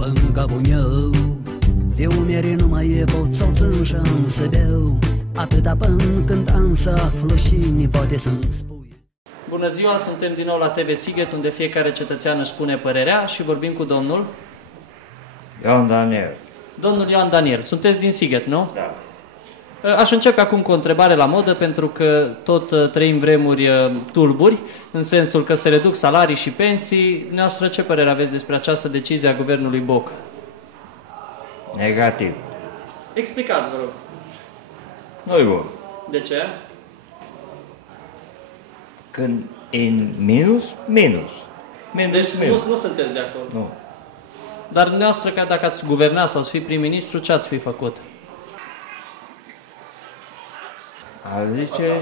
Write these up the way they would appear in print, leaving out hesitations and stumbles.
pân capul meu. Eu mieri nu mai pot sau țânșăm să beau, atâta până când am să aflu și ni poate să-mi spui. Bună ziua, suntem din nou la TV Sighet, unde fiecare cetățean își spune părerea și vorbim cu domnul Ioan Daniel. Domnul Ioan Daniel. Sunteți din Sighet, nu? Da. Aș începe acum cu o întrebare la modă, pentru că tot trăim vremuri tulburi, în sensul că se reduc salarii și pensii. Noastră, ce părere aveți despre această decizie a guvernului Boc? Negativ. Explicați, vă rog. Nu-i bun. De ce? Când e în minus, minus. Minus, Deci minus. nu sunteți de acord. Nu. Dar noastră, că dacă ați guverna sau să fi prim-ministru, ce ați fi făcut? A zice,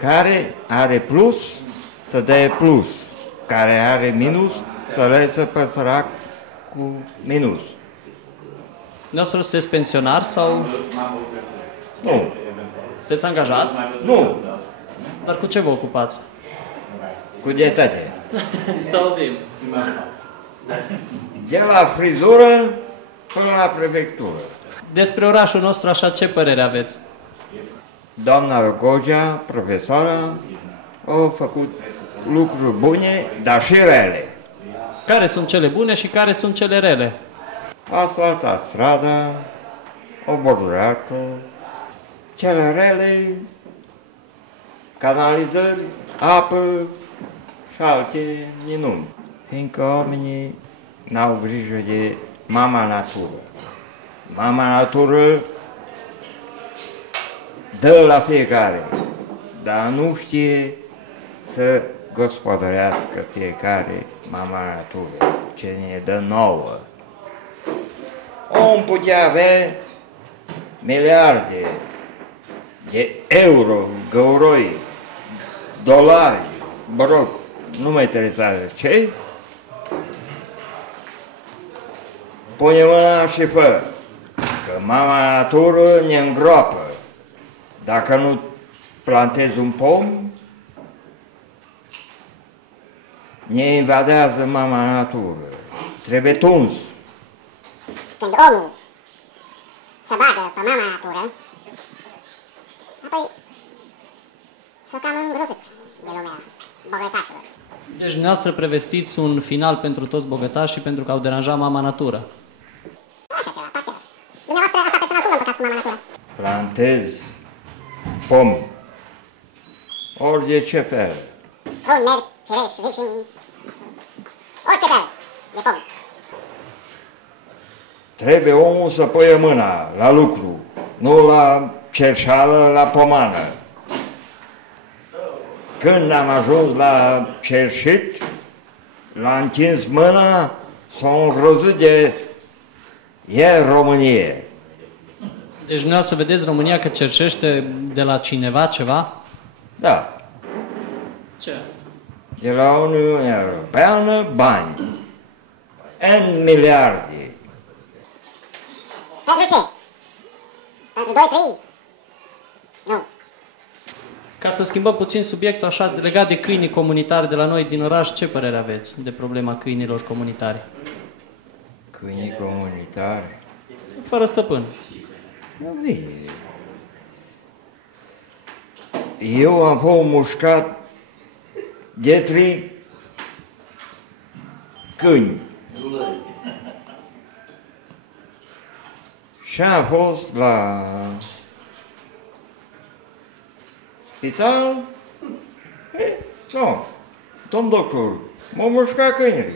care are plus, să dea plus. Care are minus, să lăsă pe sărac cu minus. Noastră sunteți pensionar sau Nu. sunteți angajat? Nu. Dar cu ce vă ocupați? Cu dietate. Să auzim. De la frizură până la prefectură. Despre orașul nostru, așa, ce părere aveți? Doamna Gogea, profesoara, a făcut lucruri bune, dar și rele. Care sunt cele bune și care sunt cele rele? A asfaltat strada, o bordurat-o, cele rele, canalizări, apă și alte minuni. Fiindcă oamenii n-au grijă de mama natură. Mama natură dă la fiecare, dar nu știe să gospodărească fiecare mama natură, ce ne dă nouă. Om putea avea miliarde de euro, găuroi, dolari, mă rog, nu mă interesează ce. Pune mâna și fă, că mama natură ne îngroapă. Dacă nu plantezi un pom, ne invadează mama natură. Trebuie tuns. Când omul se bagă pe mama natură, apoi s-o cam îngrozit de lumea bogătașilor. Deci dumneavoastră prevestiți un final pentru toți bogătașii pentru că au deranjat mama natură. Așa ceva, parțial. Dumneavoastră, așa personal, cum vă împăcați cu mama natură? Plantezi pomi, ori de ce fel. Prun, merg, cireș, vișin, orice fel de pom. Trebuie omul să păie mâna la lucru, nu la cerșală, la pomană. Când am ajuns la cerșit, l-a întins mâna, s-a îngrozit de Românie. Deci dumneavoastră vedeți România că cerșește de la cineva ceva? Da, Ce? de la Uniunea Europeană, bani. N miliarde. Pentru ce? Pentru 2-3? Nu. Ca să schimbăm puțin subiectul așa legat de câinii comunitari de la noi din oraș, ce părere aveți de problema câinilor comunitari? Câinii comunitari. Fără stăpân. Nu vine. Eu am fost mușcat de 3 câini. Și am fost la spital. Nu, domn doctor, m-a mușcat câinii.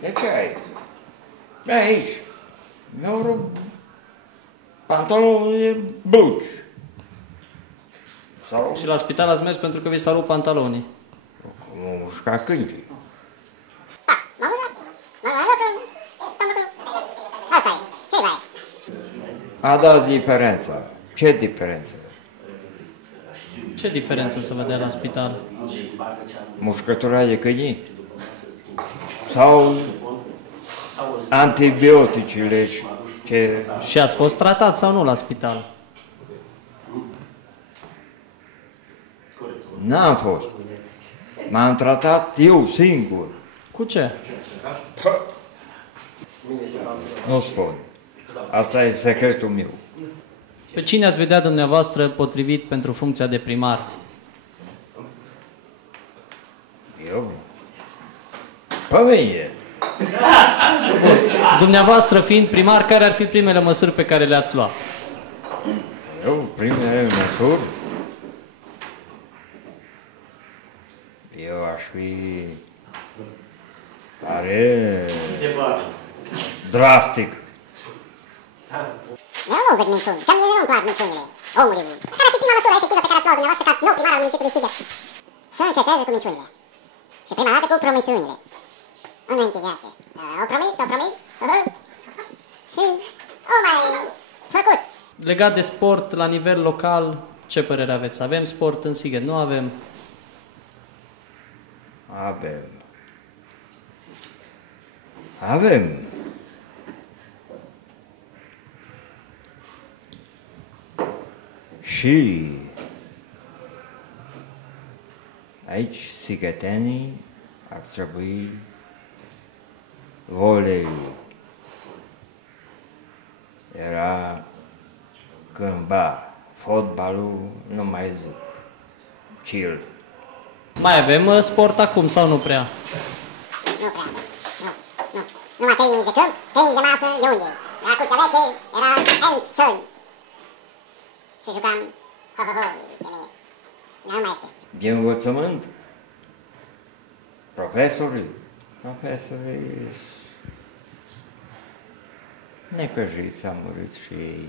De ce ai? De aici. Mi-au rupt pantalonul de blugi. Sau Și la spital ați mers pentru că vi s-au rupt pantalonii. m-au mușcat câinii. Da, m-a mușcat. M-a mușcat. Asta e. Ce mai e? A dat diferența. Ce diferență? Ce diferență să vedea la spital? Mușcătura de câini? Sau antibioticele ce... Și ați fost tratat sau nu la spital? N-am fost. M-am tratat eu singur. Cu ce? Nu spun. Asta e secretul meu. Pe cine ați vedea dumneavoastră potrivit pentru funcția de primar? Eu? Pe mine. Dumneavoastră fiind primar, care ar fi primele măsuri pe care le-ați luat? Eu, primele măsuri, eu aș fi tare drastic. Eu nu zic minciuni, că mie nu-mi plac minciunile. Omului bun. Care ar fi prima măsură efectivă pe care ați luat dumneavoastră ca nou primar al municipiului Sighet? Să înceteze cu minciunile. Și prima dată cu promisiunile. Înainte de astea. Au promis. Și au mai făcut. Legat de sport, la nivel local, ce părere aveți? Avem sport în Sighet? Nu avem? Avem. Și aici sighetenii ar trebui voleiul. Era cândva, fotbalul nu mai zic, chill. Mai avem sport acum sau nu prea? Nu prea. Nu. Numai tenis de câmp, tenis de masă, de unde? La Curtea Veche era handball. Și jucam nu mai este. De învățământ, profesorii necăjiți, s-a murit și ei.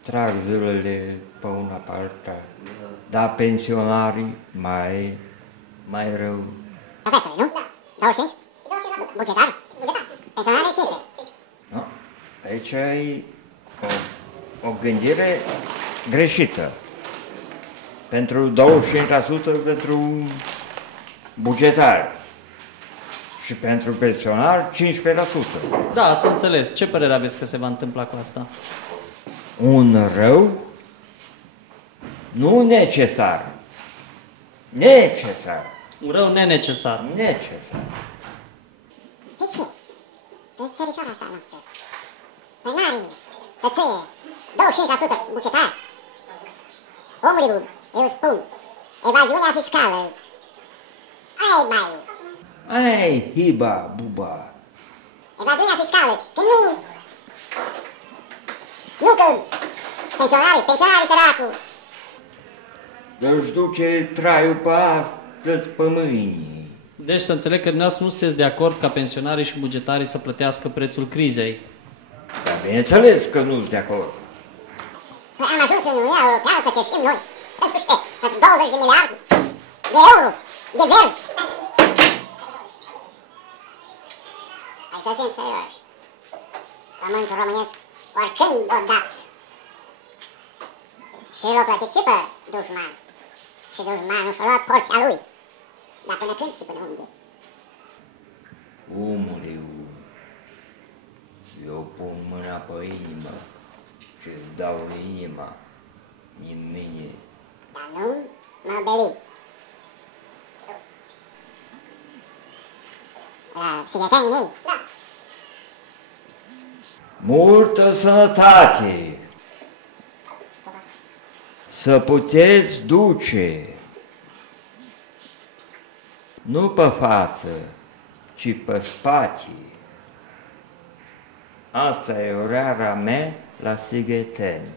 Trag zilele pe una pe alta, dar pensionarii mai rău. Profesorii, nu? 25? Bugetar? Pensionarii 15? Nu? Aici e o gândire greșită. Pentru 25% pentru bugetari și pentru pensionari 15%. Da, ați înțeles. Ce părere aveți că se va întâmpla cu asta? Un rău nu necesar. Necesar. Un rău nenecesar. Necesar. Păi ce? Pe țărișoara asta noastră. Primarii, tățâie, 25% bugetari. Omului, eu spun, evaziunea fiscală. Ai mai. Ai, hiba, buba. Evaziunea fiscală, că nu că pensionarii săracul. Își duce traiul pe astăzi, pe mâine. Deci să înțeleg că dumneavoastră nu sunteți de acord ca pensionarii și bugetarii să plătească prețul crizei. Dar bineînțeles că nu sunt de acord. Păi am ajuns în Uniunea Europeană să cerșim noi. Pentru 20 de miliarde de euro, de verzi. Hai să fim serioși. Pământul românesc, oricând o dat. Și l-a plătit și pe dușman. Și dușmanul și-a luat porția lui. Dar până când și până unde? Omule, eu pun mâna pe inimă și îți dau inima din mine. Dar nu mă beli. La sighetenii mei? Da. Multă sănătate! Să puteți duce nu pe față, ci pe spate. Asta e urarea mea la sigheteni.